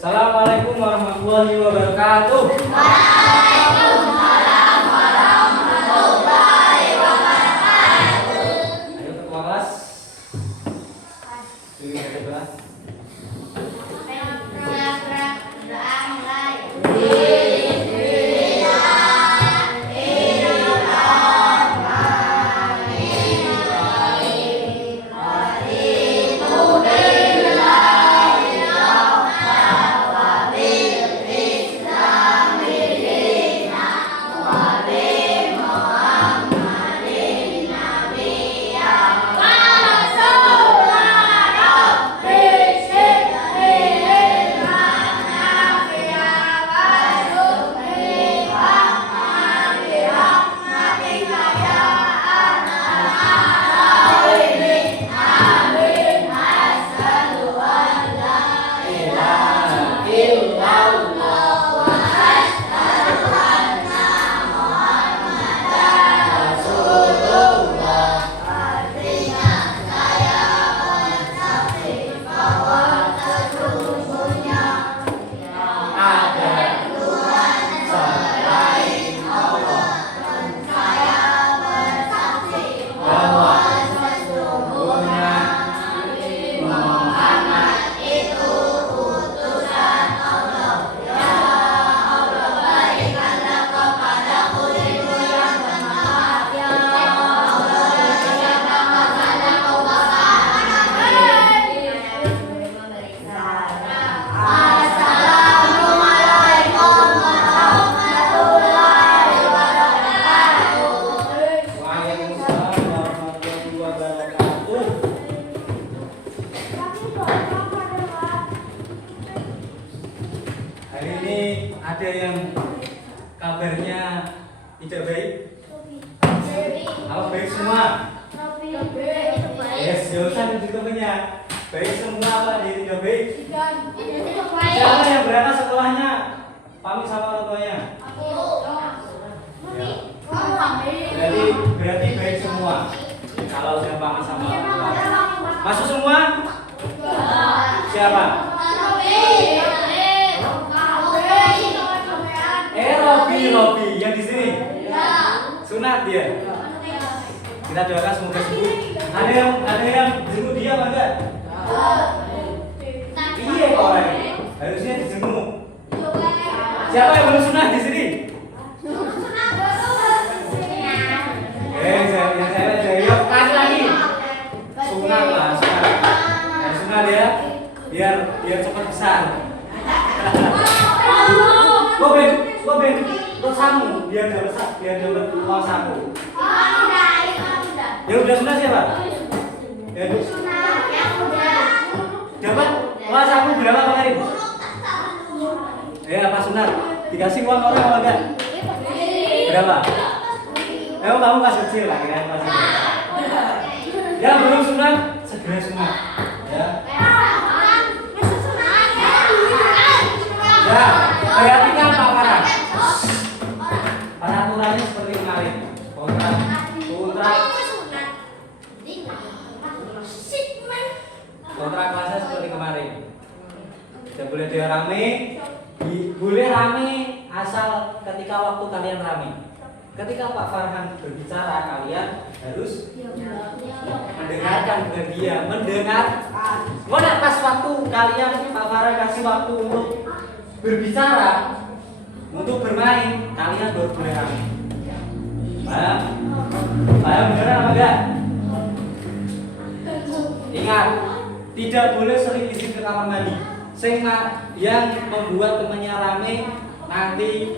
Assalamualaikum warahmatullahi wabarakatuh. Waalaikumsalam warahmatullahi wabarakatuh. Ayo ketua kelas. Ini ada kelas. Doa mulai. Hari ini ada yang kabarnya tidak baik. Apa baik semua? Yes, jawaban ditunggunya. Baik semua apa dia tidak baik? Siapa yang berangkat sekolahnya? Pamit sama orang tuanya. Berarti baik semua. Kalau sudah pamit sama orang tua. Masuk semua? Siapa? Robi yang di sini. Sunat dia. Kita doakan semoga sembuh. Ada yang jenguk dia apa enggak? Iya kok orang. Harusnya dijenguk. Siapa yang belum sunat di sini? Yang saya yuk kasih lagi. Sunat lah, sunat. Sunat ya. Biar cepat besar. Kok samu biar dapat uang saku. Ya udah sunat siapa? Ya dapat uang saku berapa kemarin? Ya pas sunat dikasih uang orang apa enggak? Berapa? Kamu pas kecil lah kan pas. Ya belum sunat segera sunat. Ya. Ya, perhatikan Pak Farhan. Peraturannya seperti kemarin. Kontrak kelasnya seperti kemarin. Tidak boleh dia rame. Boleh rame asal ketika waktu kalian rame. Ketika Pak Farhan berbicara, kalian harus mendengarkan dengan dia. Mendengar. Pas waktu kalian Pak Farhan kasih waktu untuk berbicara, untuk bermain, kalian baru boleh rame. Paham? Beneran apa enggak? Ingat, tidak boleh sering izin ke kamar mandi. Yang membuat temannya rame nanti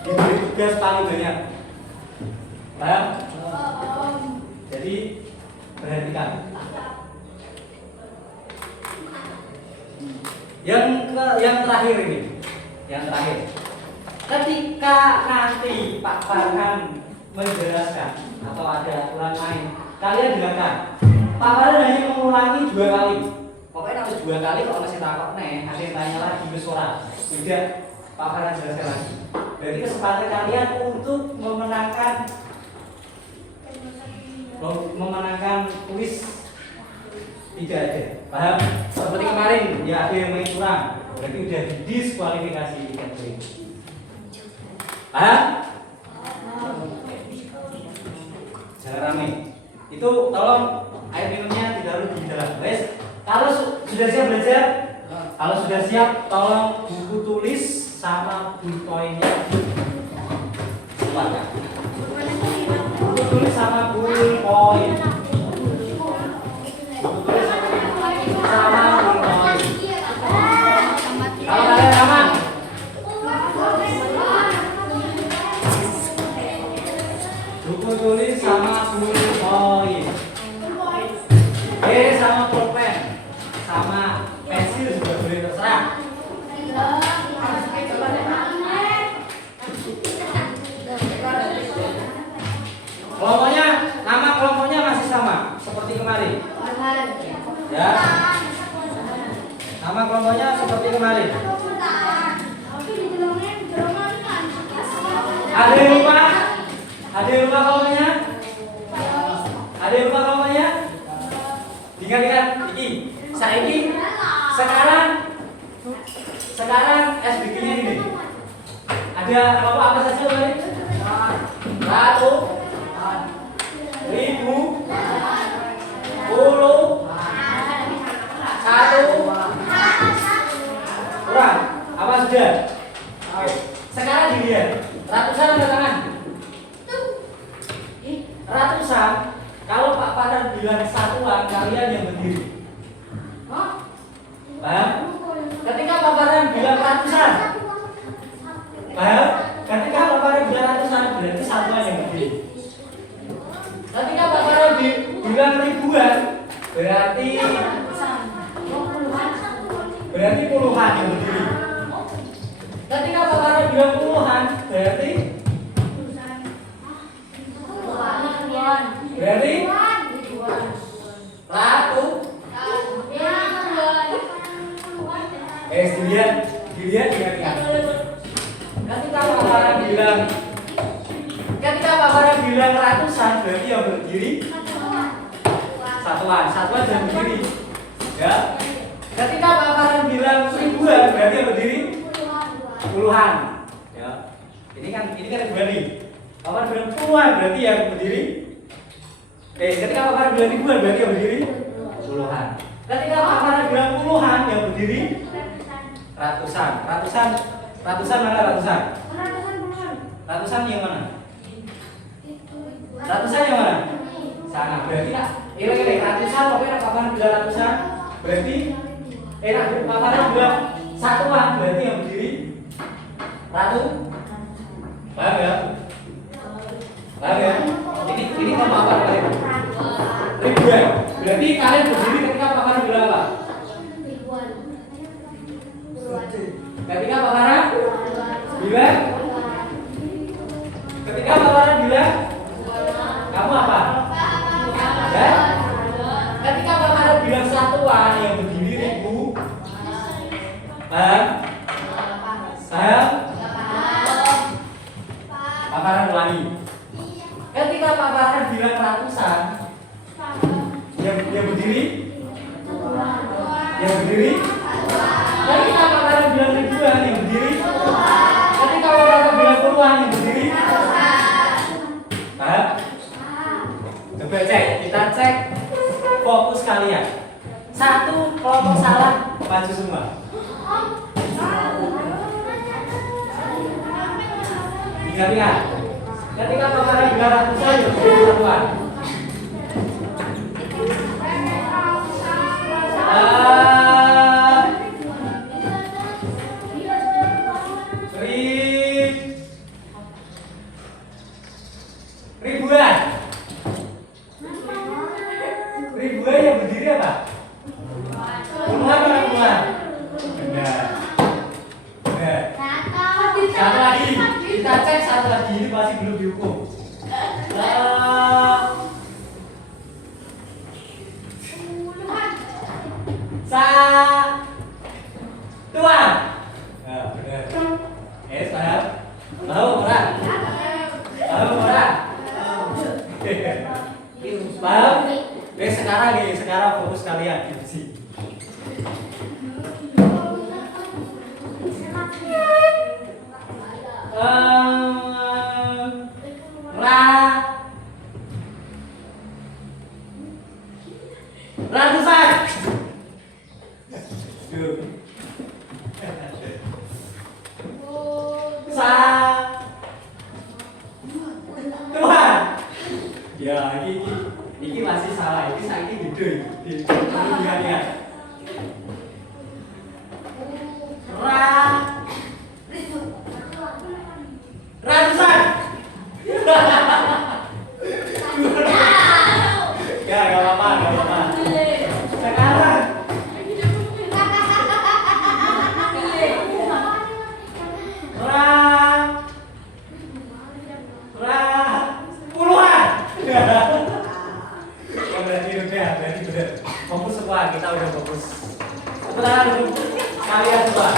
diberi tugas paling banyak. Paham? Jadi perhatikan. Yang terakhir ini, ketika nanti Pak Farhan menjelaskan atau ada aturan main, kalian dengarkan. Pak Farhan hanya mengulangi 2 kali. Pokoknya harus 2 kali. Kalau masih takut nih, ada yang tanya lagi bersuara. Tidak, Pak Farhan jelaskan lagi. Jadi kesempatan kalian untuk memenangkan kuis Tidak ada. Paham? Seperti kemarin ya ada yang main curang. Berarti udah didiskualifikasi ikan kering. Paham? Jangan rame. Itu tolong air minumnya ditaruh di dalam. Wes. Kalau sudah siap belajar, kalau sudah siap tolong buku tulis sama bullpointnya keluarkan. Buku tulis sama bullpoint. Buku tulis sama bullpoint. Kalau kalian aman, buku tulis sama bullpoint. Sama pulpen, sama pensil juga boleh terserah. Kelompoknya, nama kelompoknya masih sama seperti kemarin. Ya. Nama kelompoknya seperti kemarin. Ada yang lupa? Ada yang lupa kelompoknya? Ada yang lupa kelompoknya? Ingat-ingat, sekarang SBG-nya ini. Ada kelompok apa saja tadi? Ratus, ribu, puluh, satu, kurang. Apa sudah? Oke. Sekarang dilihat. Ratusan ada tangan? Ratusan. Kalau Pak Padar bilang satuan, kalian yang berdiri. Paham? Ketika Pak Padar bilang ratusan, paham? Ketika Pak Padar bilang ratusan, berarti satuan yang berdiri. Ketika Pak Padar bilang ribuan, berarti puluhan yang berdiri. Ketika Pak Padar bilang puluhan, berarti dilihat ingat. Ketika Pak Farah bilang ratusan, berarti yang berdiri satuan yang berdiri. Ya. Ketika Pak Farah bilang ribuan, berarti yang berdiri puluhan. Ya. Ini kan ribuan nih. Pak Farah bilang puluhan, berarti yang berdiri. Ketika Pak Farah bilang ribuan, berarti yang berdiri puluhan. Ketika Pak Farah bilang puluhan, yang berdiri ratusan mana ratusan? Ratusan yang mana? Ratusan yang mana? Sana. Berarti kak, ini ratusan. Pokoknya Pak Farah bilang ratusan, berarti Pak Farah bilang satuan, berarti yang berdiri paham ya? Paham ya? Ini kan Pak Farah kalian ribuan. Berarti kalian berdiri ketika Pak Farah bilang apa? Ketika Pak Farah bilang, kamu apa? Ya? Ketika Pak Farah bilang satuan yang berdiri ribu, paham? Pak Farah ulangi. Ketika Pak Farah bilang ratusan, yang berdiri? Ketika Pak Farah bilang ribuan, yang berdiri? Ketika Pak Farah bilang puluhan, yang berdiri? Paham? Coba kita cek fokus kalian. Satu kelompok salah, maju semua. Ingat. Ketika Pak Farah bilang ratusan, yang berdiri satuan. Ribuan yang berdiri apa? Puluhan mana puluhan? Benar. Satu lagi, kita cek satu lagi, ini masih belum dihukum. Satu. Tuhan. Ya, ini masih salah. Ini saiki gede. Lihat. Ratusan. Ya, enggak apa-apa. Sekarang puluhan. Berarti udah fokus semua, kita udah fokus. Sekarang kalian semua.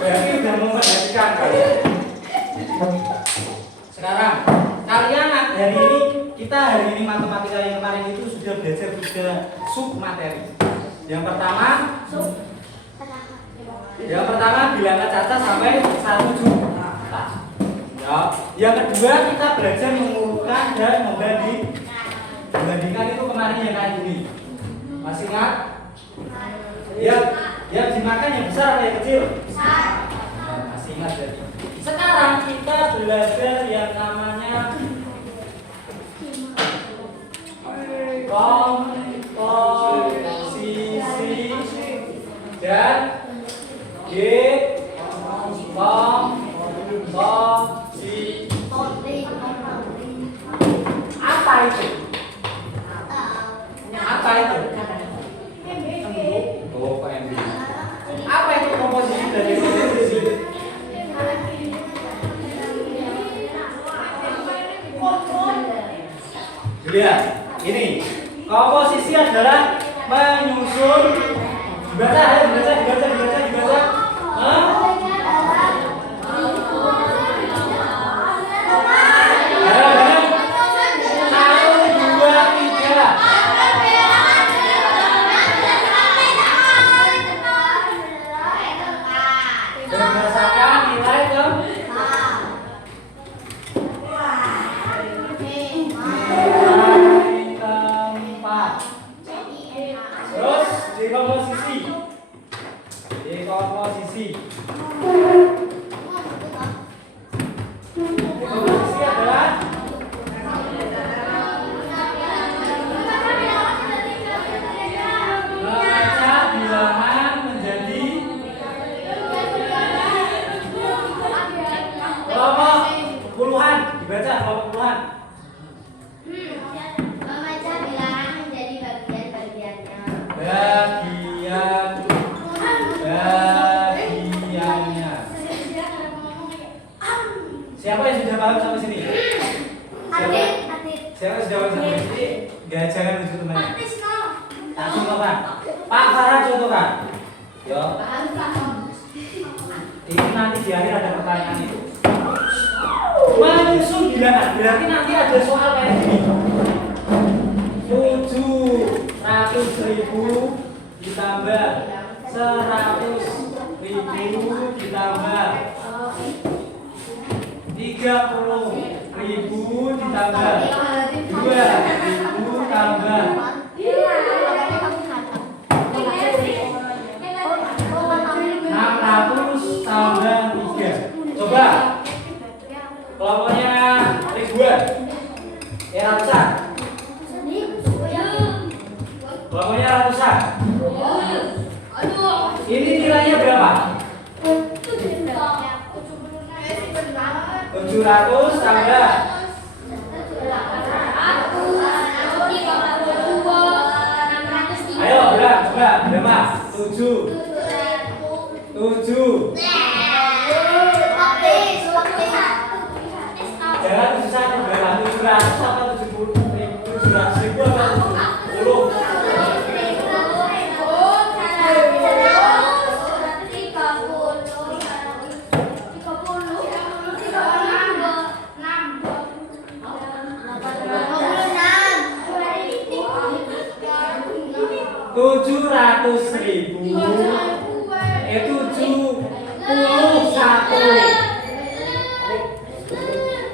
Berarti udah memperhatikan kalian. Sekarang kalian hari ini matematika yang kemarin itu sudah belajar 3 sub materi. Yang pertama bilangan cacat sampai 1 juta. Ya. Yang kedua kita belajar mengumpulkan dan membandingkan itu kemarin yang kayak gini. Masih ingat? Ya, yang dimakan yang besar atau yang kecil? Besar. Nah, masih ingat jadi. Sekarang kita belajar yang namanya komposisi dan komposisi. Apa itu? Apa itu? Oh, PMB. Apa itu komposisi dan komposisi? Lihat, ini komposisi adalah menyusun. Dibaca. Berdasarkan nilai keempat. Terus dekomposisi. Dekomposisi adalah membaca bilangan menjadi kelompok puluhan. Dibaca kelompok puluhan. Membaca bilangan menjadi bagian-bagiannya. Bagiannya. Siapa yang sudah paham sampai sini? Siapa yang sudah paham sampai sini? Jangan lucu temannya. Contohkan. Pak Farah contohkan. Yo. Ini nanti di akhir ada pertanyaan itu. Menyusun bilangan. Berarti nanti ada soal kayak gini. 700.000 ditambah 100.000 ditambah 30.000 ditambah 2.000 tambah 600 tambah 3. Coba kelompoknya ribuan. Ratusan. Kelompoknya ratusan. Ini nilainya berapa? 700 tambah 600. Ayo coba berapa? 7. Jangan 71 berapa? 700 apa 70? 700.000 apa 70?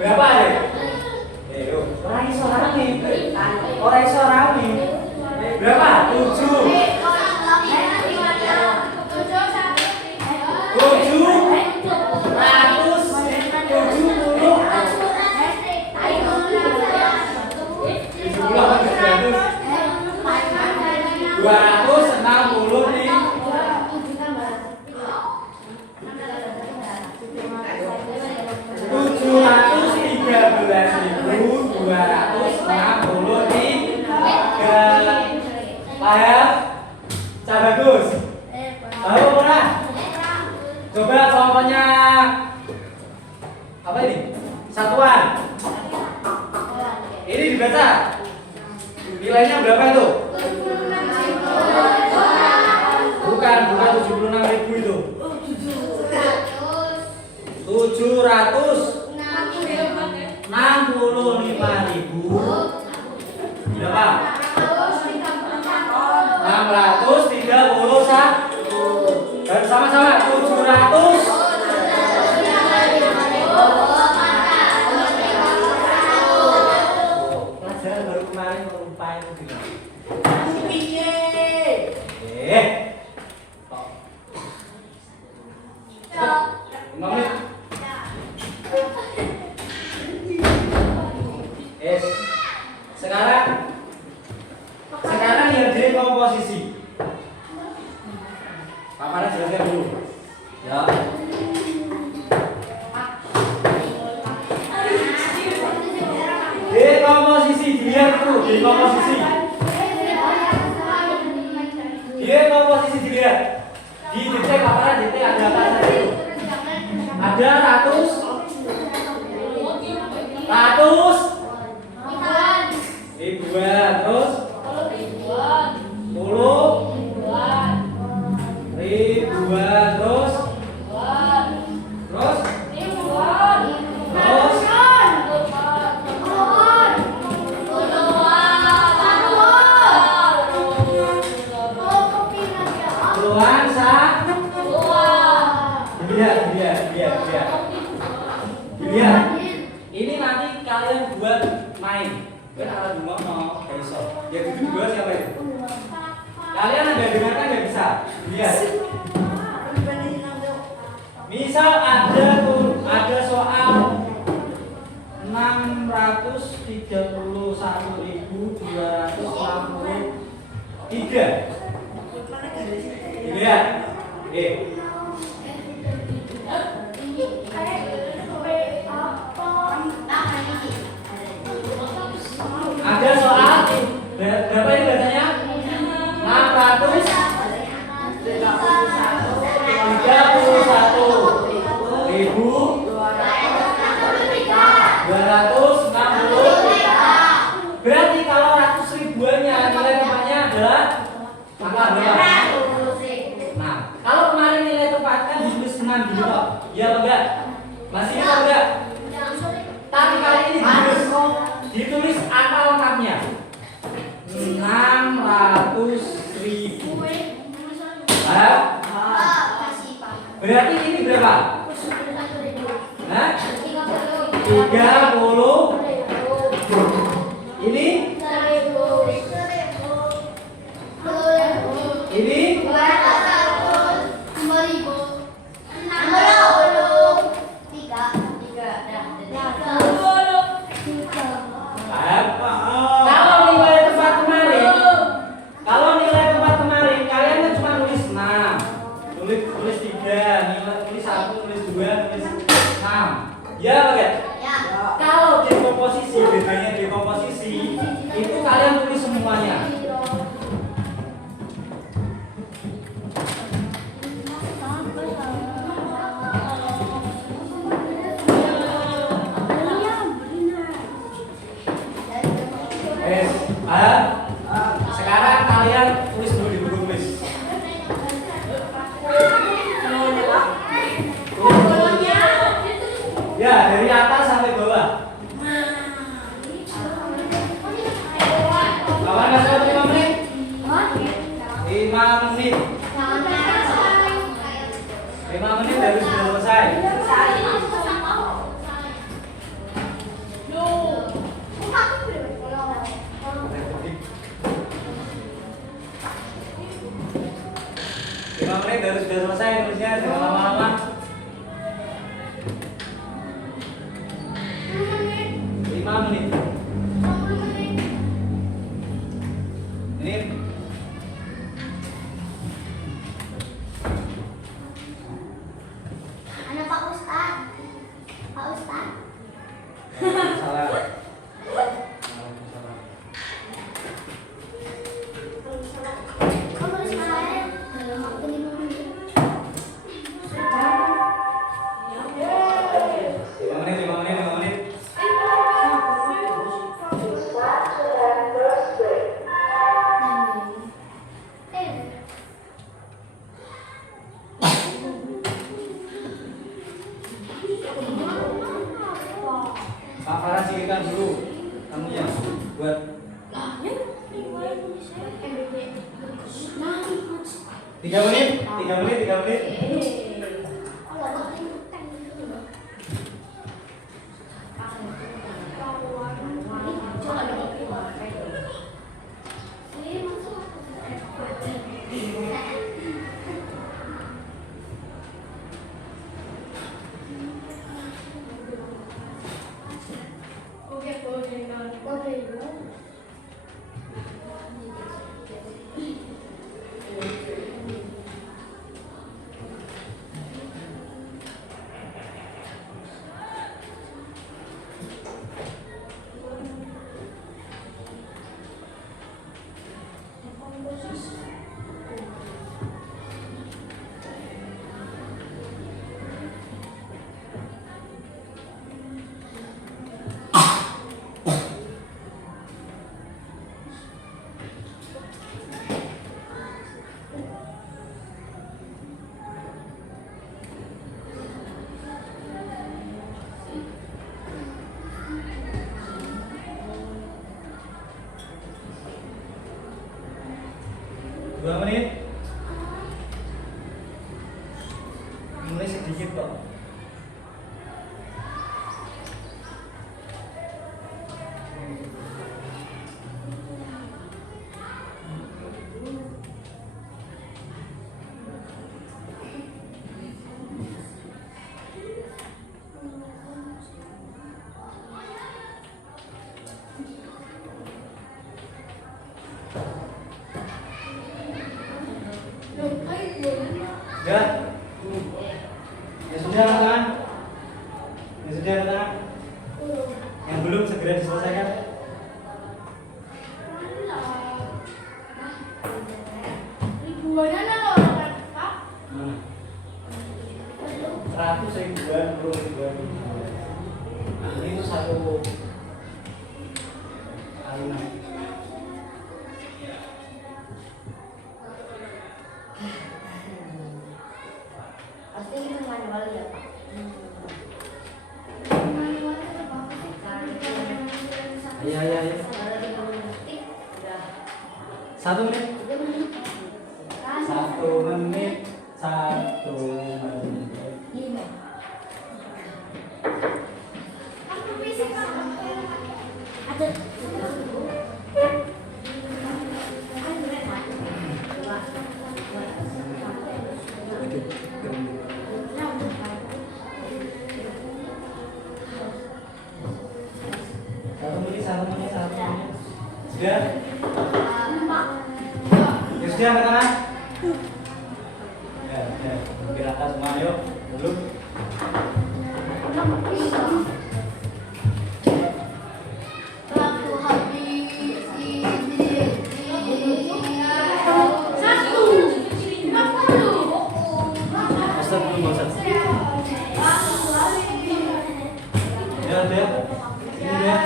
Berapa deh? Orang iso rame. Berapa? 7 bagus. Tahu mana? Coba kelompoknya apa ini? Satuan. Ini dibaca. Nilainya berapa itu? Bukan 76.000 itu. 765.000 berapa? 631. Dan sama-sama 700. Pelajaran baru kemarin merupai itu. Sekarang yang jadi komposisi. Paparan jelaskan dulu. Ya. Dekomposisi, dilihat dulu, dekomposisi. Dekomposisi dilihat. Di detek paparan detek ada apa saja? Ada ratus, ribuan, terus 10 ribuan, terus puluhan dilihat. Ini nanti kalian buat main. Kan ala bunga mau besok. Ya itu dua siapa itu? Kalian ada dengarkan nggak bisa? Lihat. Misal ada soal 631.263. Lihat. Oke. Ada soal berapa ini bacanya? 631.260. Berarti kalau ratus ribuannya nilai tempatnya adalah angka berapa? Nah, kalau kemarin nilai tempat kan ditulis 6 gitu toh. Iya apa enggak? Masih ingat enggak? Tapi kali ini ditulis angka lengkapnya 600.000. Berarti ini berapa? Hah? 30. Ini? Ini? Kalau nilai tempat kemarin kalian kan cuma nulis 6. Tulis 3, tulis 1, tulis 2, tulis 6. Ya, oke. Ya. Kalau dekomposisi, bedanya dekomposisi itu kalian tulis semuanya. Sekarang kalian tulis dulu di buku tulis. Ya, dari atas sampai bawah. Kawan kasih waktu 5 menit? 5 menit. 5 menit baru sudah selesai. Menit baru sudah selesai nulisnya, jangan lama-lama. 5 menit. Ini Ada Pak Ustad. Pak Ustad. salah. Kamu nulis mana? 3 menit, 3 menit, 3 menit. Dua menit. Mulai sedikit kok. Ya. Ya sudah kan? Ya sudah kan? Yang belum segera diselesaikan. Ribuannya orang Pak. 100 ribuan, 10 ribuan. Nah, ini tuh satu kalimat. Pasti itu manual ya Pak. Ayo. 1 menit. 1 menit. 1 menit. Satu menit. Sudah? Ya sudah anak-anak? Ya, gerakan semua yuk. Dulu. Ustaz belum Ustaz. Ya, ini dia.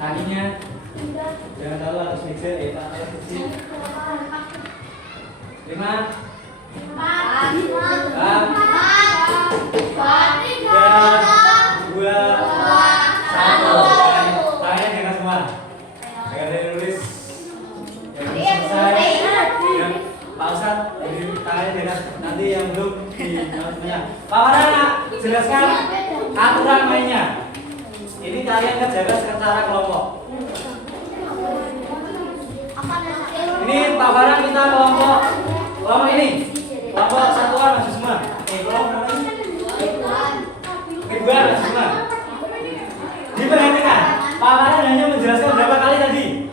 Kakinya jangan terlalu atas mixer ya Pak. 5 4 3 2 1 tangannya dengan semua jangan dari nulis yang selesai yang Pak Ustadz tangannya dengan nanti yang belum di semuanya. Pak Warna jelaskan aturan mainnya. Ini kalian kerjakan secara kelompok. Ini Pak Barang kita kelompok ini. Kelompok satuan masih semua. Kelompok ini. Ribuan masih semua. Diperhatikan. Pak Barang hanya menjelaskan berapa kali tadi?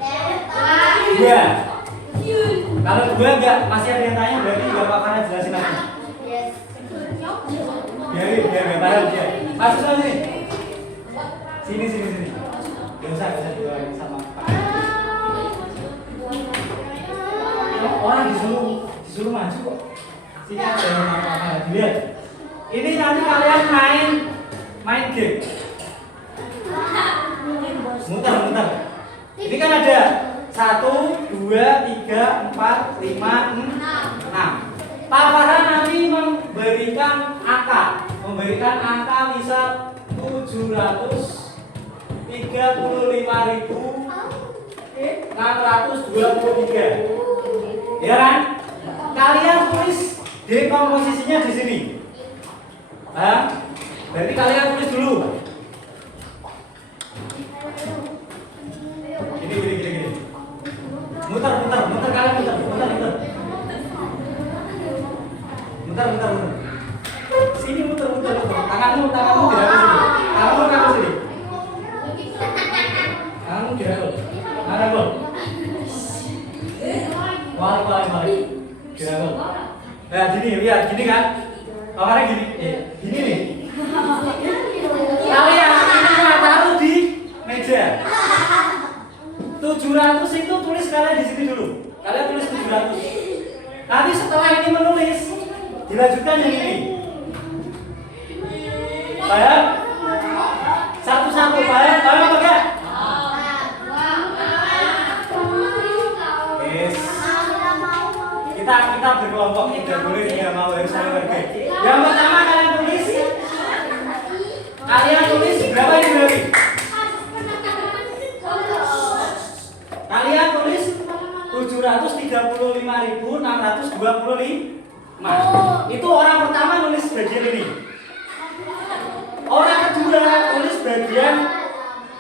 2. Kalau 2 enggak masih ada yang tanya berarti enggak Pak Barang jelasin lagi. Biar paham dia. Masuk sana sini. Sini. Gak usah diulangi sama Pak. Orang disuruh maju kok. Sini ada yang apa-apa. Lihat. Ini nanti kalian main game. Muter. Ini kan ada 1, 2, 3, 4, 5, 6. Nah, Pak Farhan nanti memberikan angka misal 735.623. Ya kan? Kalian tulis dekomposisinya di sini. Berarti kalian tulis dulu. Gini. Muter kalian muter. Muter. Sini muter. Tanganmu dirangkul sini. Tanganmu dirangkul. Dirangkul. Balik. Dirangkul. Nah, lihat gini kan? Kamarnya gini. Gini nih. Kalian ini taruh di meja. 700 itu tulis kalian di sini dulu. Kalian tulis 700. Nanti setelah ini menulis, dilanjutkan yang ini. Paham? Satu-satu paham apa enggak? Yes. Kita berkelompok, tidak boleh tidak mau harus saling berbagi. Yang pertama kalian tulis berapa ini berarti? Kalian tulis 735.625. Itu orang pertama nulis bagian ini. Orang kedua tulis bagian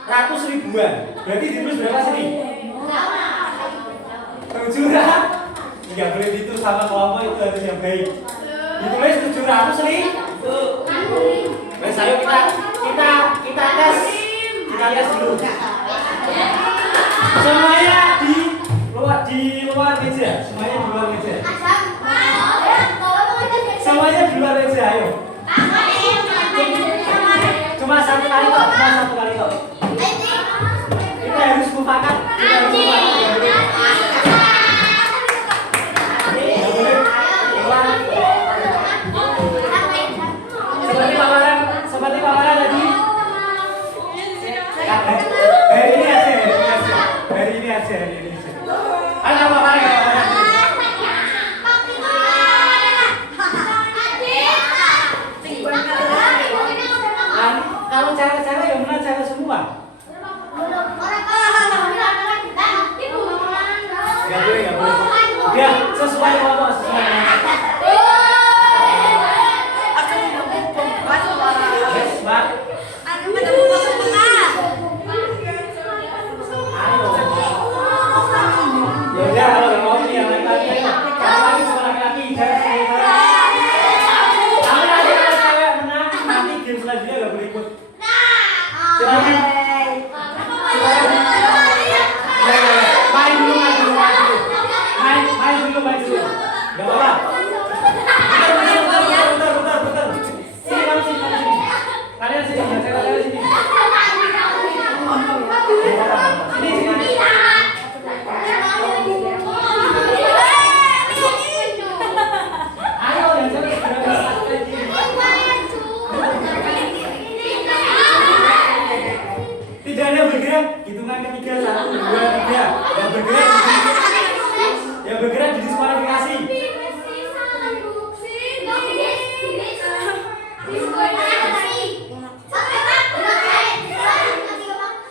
ratus ribuan. Berarti ditulis berapa sini? 700. Tidak boleh itu sama kelompok, itu harus yang baik. Ditulis 700 nih. Wes ayo kita tes. Kita tes dulu. Semuanya di luar meja. Semuanya di luar meja, ayo. Cuma satu kali kok. Kita harus mufakat. Seperti paparan tadi. Hari ini aja. Ayo paparan. Kalau cara-cara yang mana cara semua? Gak boleh. Dia sesuai kelompok, Yes, Pak. Ya udah, kalau nggak mau yang laki-laki, semua laki-laki, Tapi nanti kalau cewek menang, nanti game selanjutnya nggak boleh ikut. Silakan. Main dulu. Gak apa-apa. Bentar. Sini. Kalian sini. Ayo yang cewek tidak ada bergerak. Hitungan ketiga 1, 2, 3. Yang bergerak didiskualifikasi.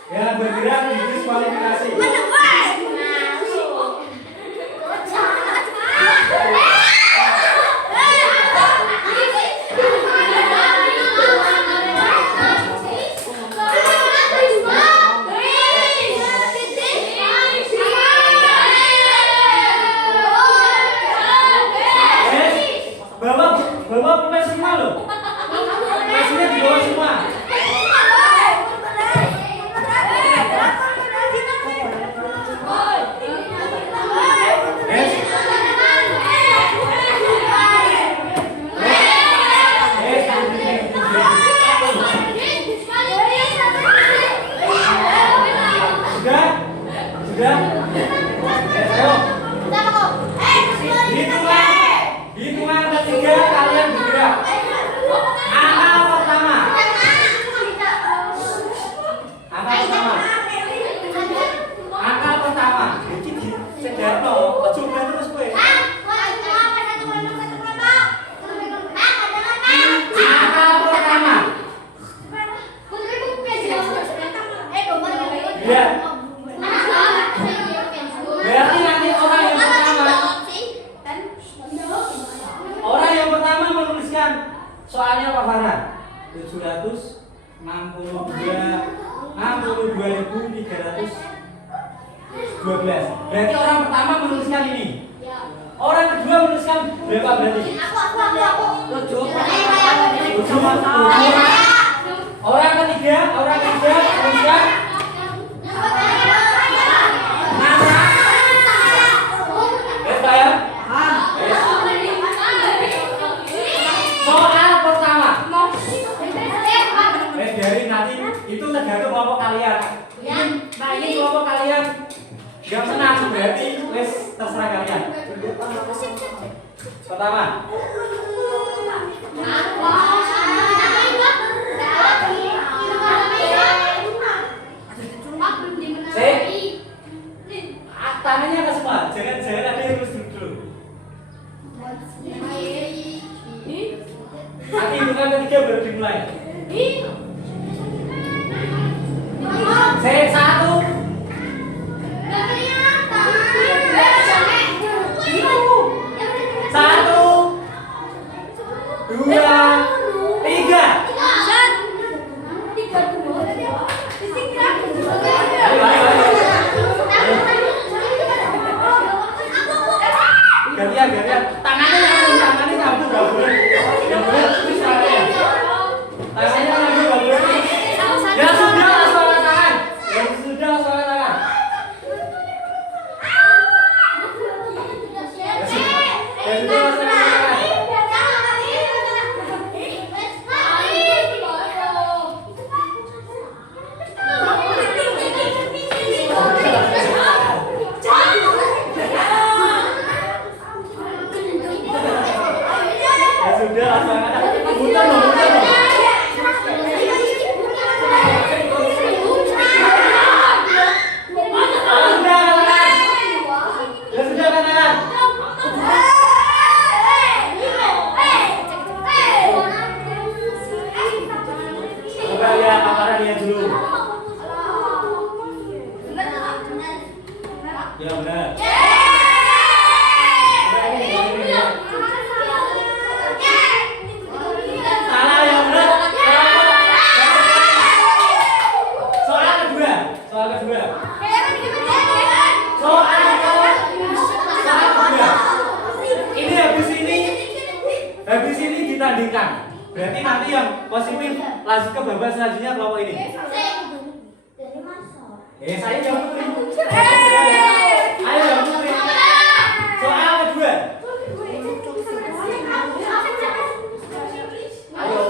Yang bergerak didiskualifikasi. Bawa pemain semua loh. Pemainnya di bawah semua. Sudah. Hitungan ketiga kalian bergerak. menuliskan soalnya Pak Farhan. 762.312. Berarti orang pertama menuliskan ini. Orang kedua menuliskan berapa berarti? Tujuh. Orang ketiga menuliskan 6. Berapa ya? Soal pertama. Dari nanti itu tergantung kelompok kalian. Ini kelompok kalian yang senang berarti wes terserah kalian. Pertama. Tangannya ke semua, jangan ada yang terus dulu. Nanti hitungan ketiga baru dimulai. C1. Satu, dua, tiga. Gantian. Tangannya nyambung, nggak boleh. Nggak boleh tulis tangannya. Tangannya nyambung, nggak boleh. Ya sudah, langsung angkat tangan. Ya benar. Salah yang benar. Soal kedua. Ini habis ini ditandingkan. Berarti nanti yang positif lanjut ke babak selanjutnya kelompok ini. Saya jawab dulu. Ayo jawab dulu. Soal kedua. Ayo.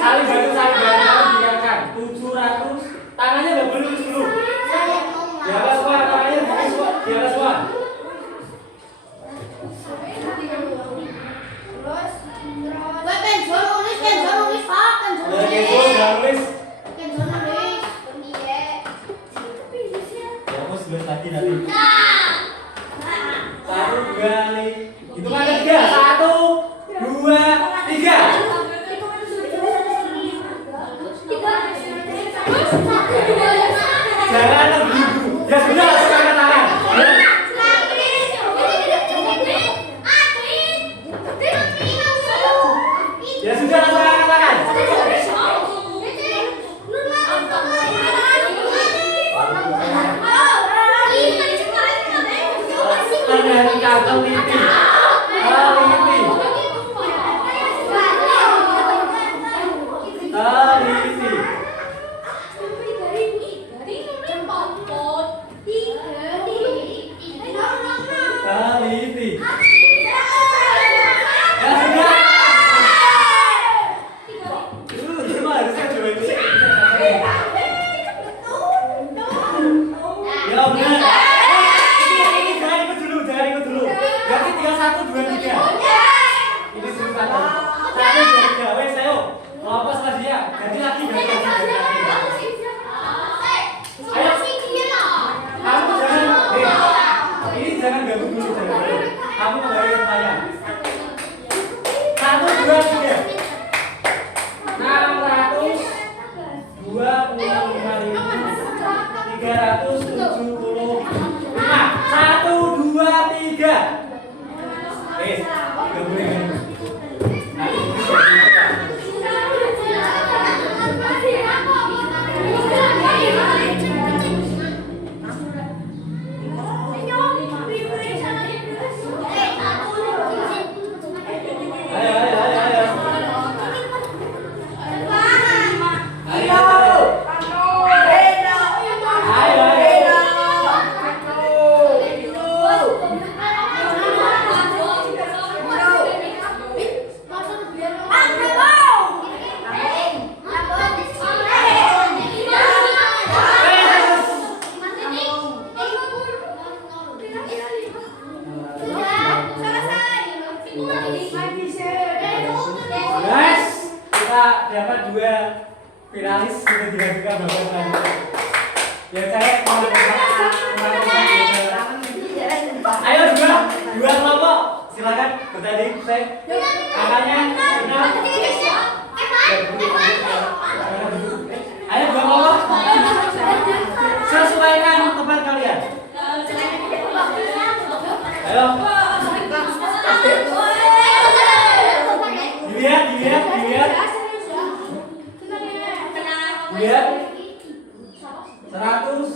Saling bantu diangkat. 700. Tangannya nggak boleh lurus dulu. Di atas semua, tangannya di atas semua. Lagi nanti. 1, 2, hitungan ketiga. 1, 2, 3. Jangan terburu-buru. Ya sudah, langsung angkat tangan. Ya sudah, langsung angkat tangan. Teliti. Ya sudah. Ya benar. Ini jangan ikut dulu. Berarti tinggal 1, 2, 3. Ini sudah 1, 2, 3. Wes, ayo. Kelompok selanjutnya. Ganti lagi. Ayo. Kamu jangan. Ini jangan ganggu dulu. Kamu kembali ke saya. 1, 2, 3. 625.375. 1, 2, 3. siapa dua finalis sudah dilakukan babak selanjutnya. Ya saya mau ayo dua kelompok silakan bertanding. Saya angkanya 6. Ayo dua kelompok sesuaikan tempat kalian. Ayo dilihat 100.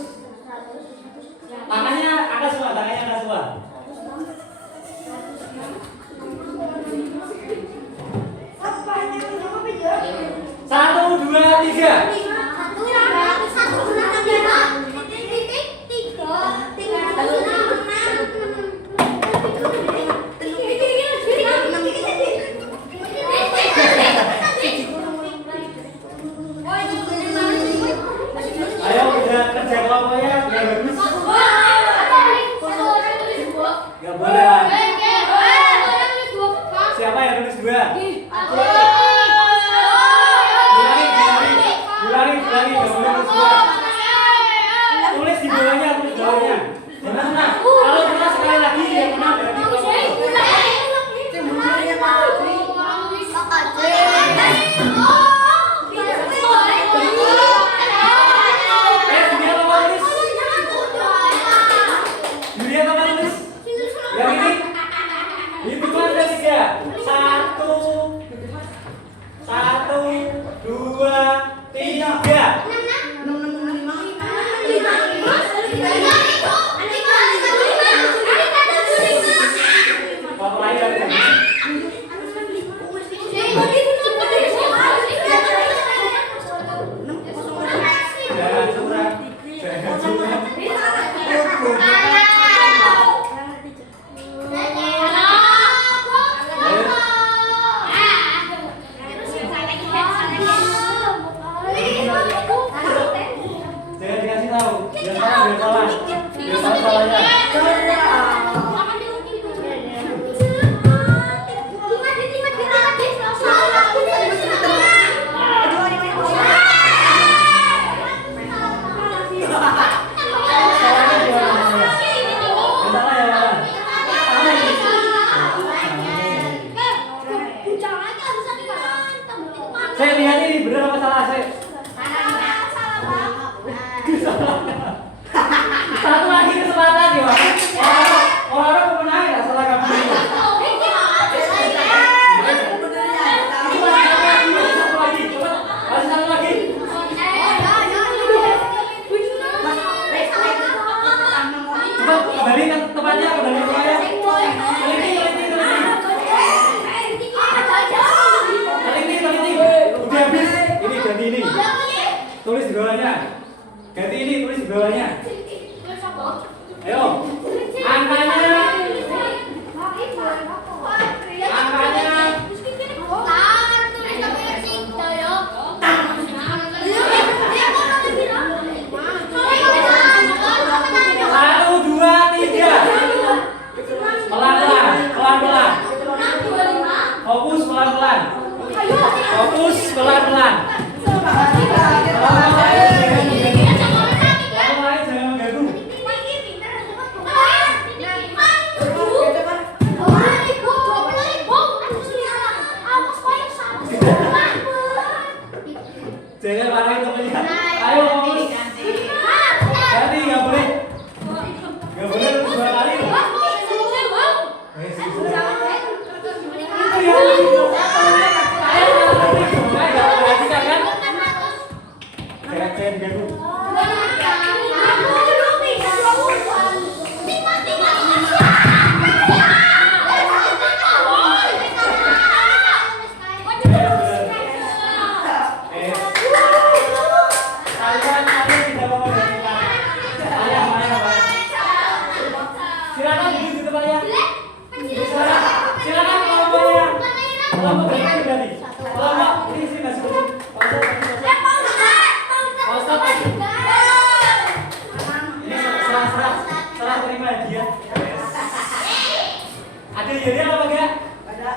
Tangannya angkat semua. 1, 2, 3. Ayo udah kerja kelompoknya udah bagus. Gak boleh lah. Siapa yang nulis 2? Diulangi, gak boleh nulis 2. Tulis di bawahnya. Jangan menang. Kalau menang sekali lagi yang menang berarti yang ini hitungan ada 3. 1, 2, 3. Kalau lain ada jangan curang. Jangan dikasih tahu. Biar salah. Biar salahnya. Saya lihat ini benar apa salah saya? Satu lagi kesempatan ya. Orang pemenang nggak salah kamu. Satu lagi. Coba kembali ke tempatnya. Udah habis. Ini ganti ini. Tulis di bawahnya. Ganti ini, tulis di bawahnya. Ayo. Angkanya. Fokus pelan-pelan. Jangan marahin temennya. Ayo fokus. Ganti, nggak boleh. Nggak boleh dua kali. Silakan duduk di tempatnya. Silakan kelompoknya. Kelompok berapa berarti? Kelompok ini sih masih belum. Ini serah terima hadiah. Ada hadiah apa enggak? Ada.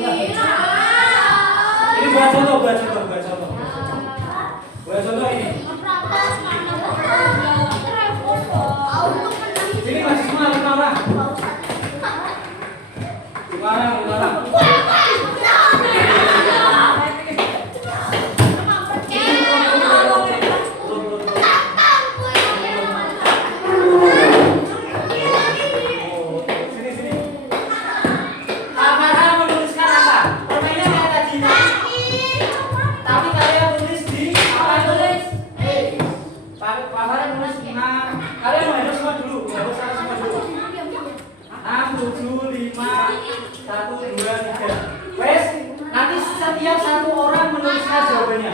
Ini buat contoh ini. Sini masih semua 5 orang. 5 orang. Sini. Pak Farhan menuliskan apa? Permainnya kayak tadi. Tapi kalian tulis di apa tulis? Pak Farhan nulis 5. Kalian mau hitung semua dulu. Harus semua dulu. 6, 7, 5, 1, 2, 3. Wes, nanti setiap satu orang menuliskan jawabannya.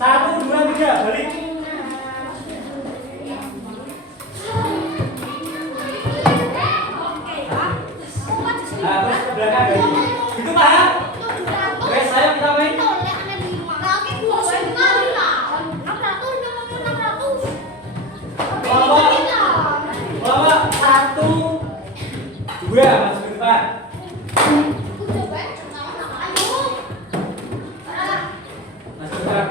1, 2, 3, balik. Nah, terus ke belakang lagi. Itu paham? Wes, ayo kita main. Bawa 1, 2 masuk ke depan. Masuk ke depan.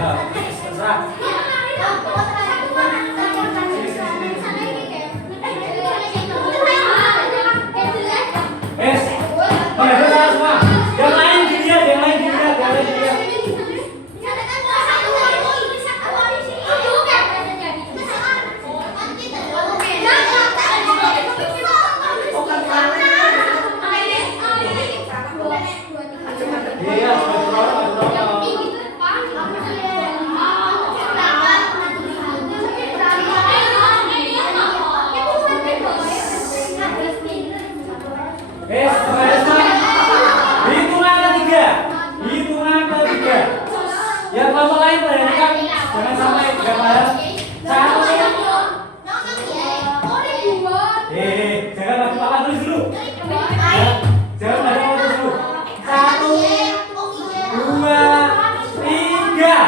Ya, terserah. Wes, pada semua. Yang lain dilihat. Iya, hitungan ketiga. Yang kelompok lain perhatikan, jangan sampai gambaran. Jangan bagi papa tulis dulu. Jangan bagi papa tulis dulu. 1, 2, 3.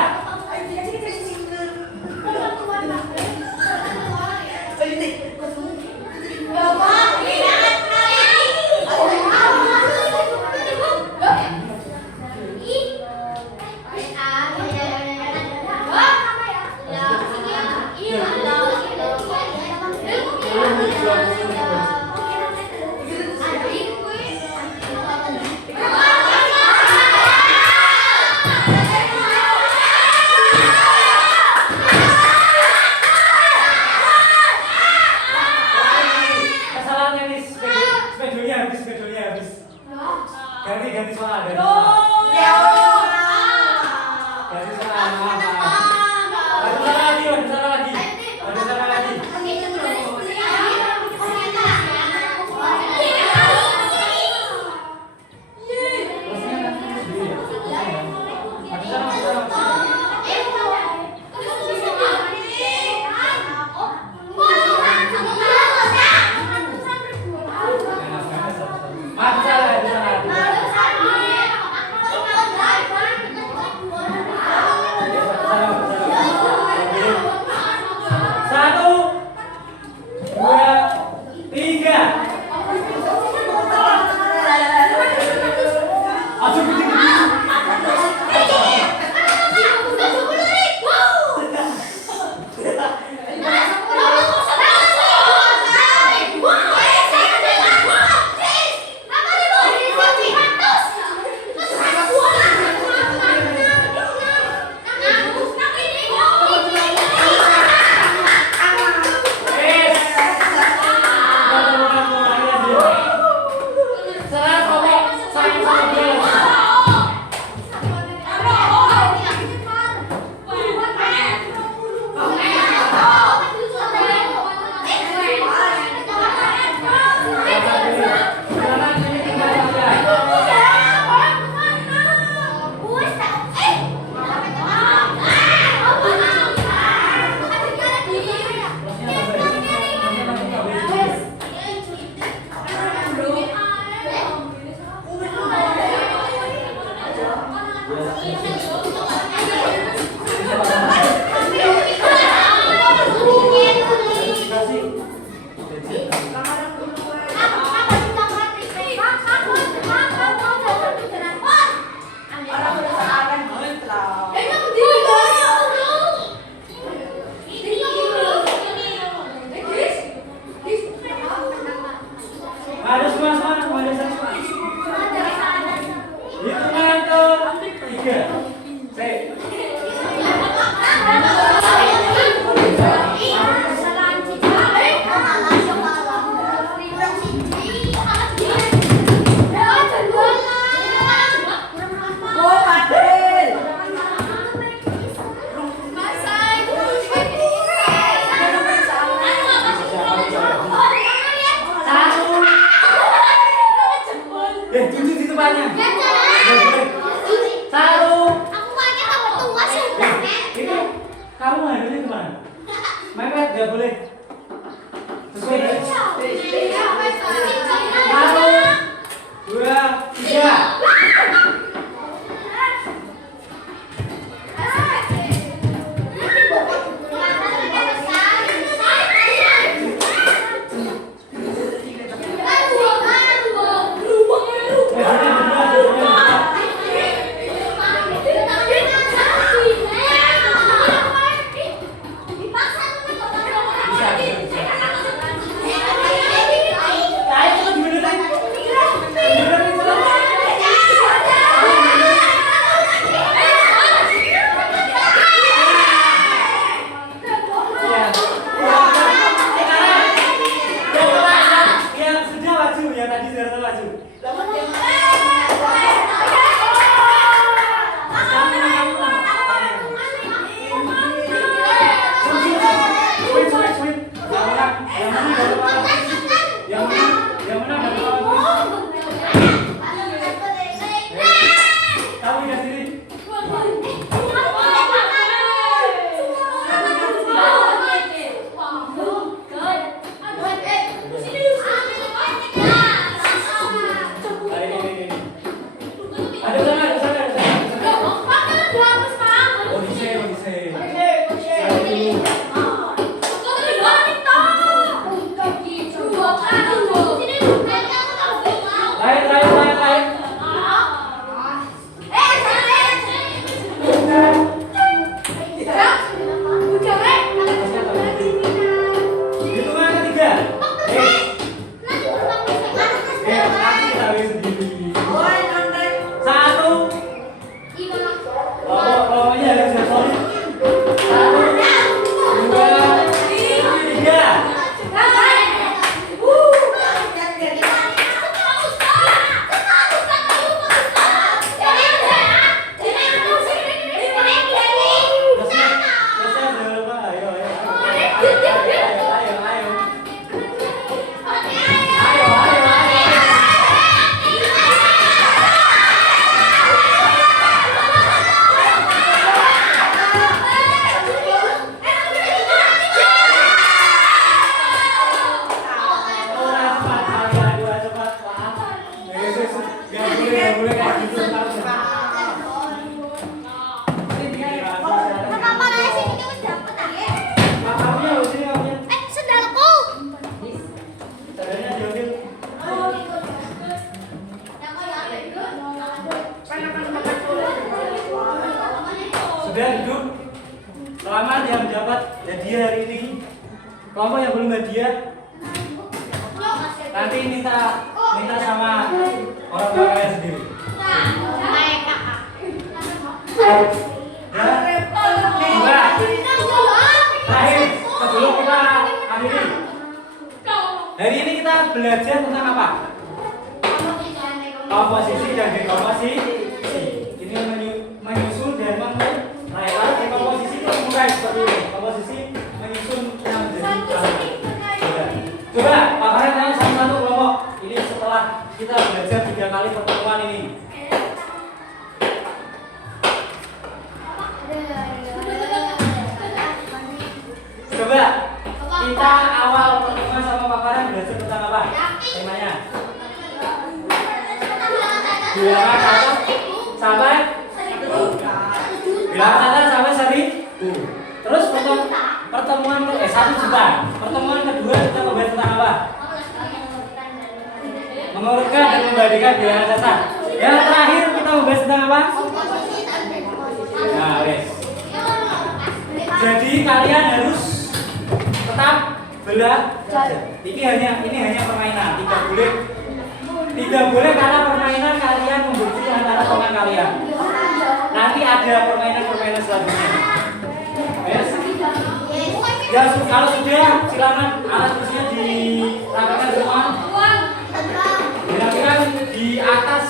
Ada semua ada semua. Hitungan ke 3. Saya. Tujuh di depannya. Satu. Ini kamu harusnya kemana? Mepet nggak boleh. Sesuai. 1, 2, 3. Sudah duduk. Selamat yang dapat hadiah hari ini. Kelompok yang belum hadiah nanti minta sama orang tua kalian sendiri. Terakhir sebelum kita akhiri. Hari ini kita belajar tentang apa? Komposisi dan dekomposisi. Ini menyusun dan merayakan dekomposisi itu mulai seperti ini. Komposisi menyusun yang menjadi coba Pak Farhan tanya satu-satu kelompok. Ini setelah kita belajar 3 kali pertemuan ini. Coba kita awal pertemuan sama Pak Farhan belajar tentang apa? Temanya bilangan atas Bilang kata sampai 1000. Terus pertemuan 1 juta. Pertemuan kedua kita membahas tentang apa? Mengurutkan dan membandingkan bilangan dasar. Yang terakhir kita membahas tentang apa? Nah, wes. Jadi kalian harus tetap belajar. Ini hanya permainan. Tidak boleh karena permainan kalian membukti antara teman kalian. Nanti ada permainan selanjutnya. Yes. Ya, kalau sudah silakan alat tulisnya dirapatkan semua. Kira-kira di atas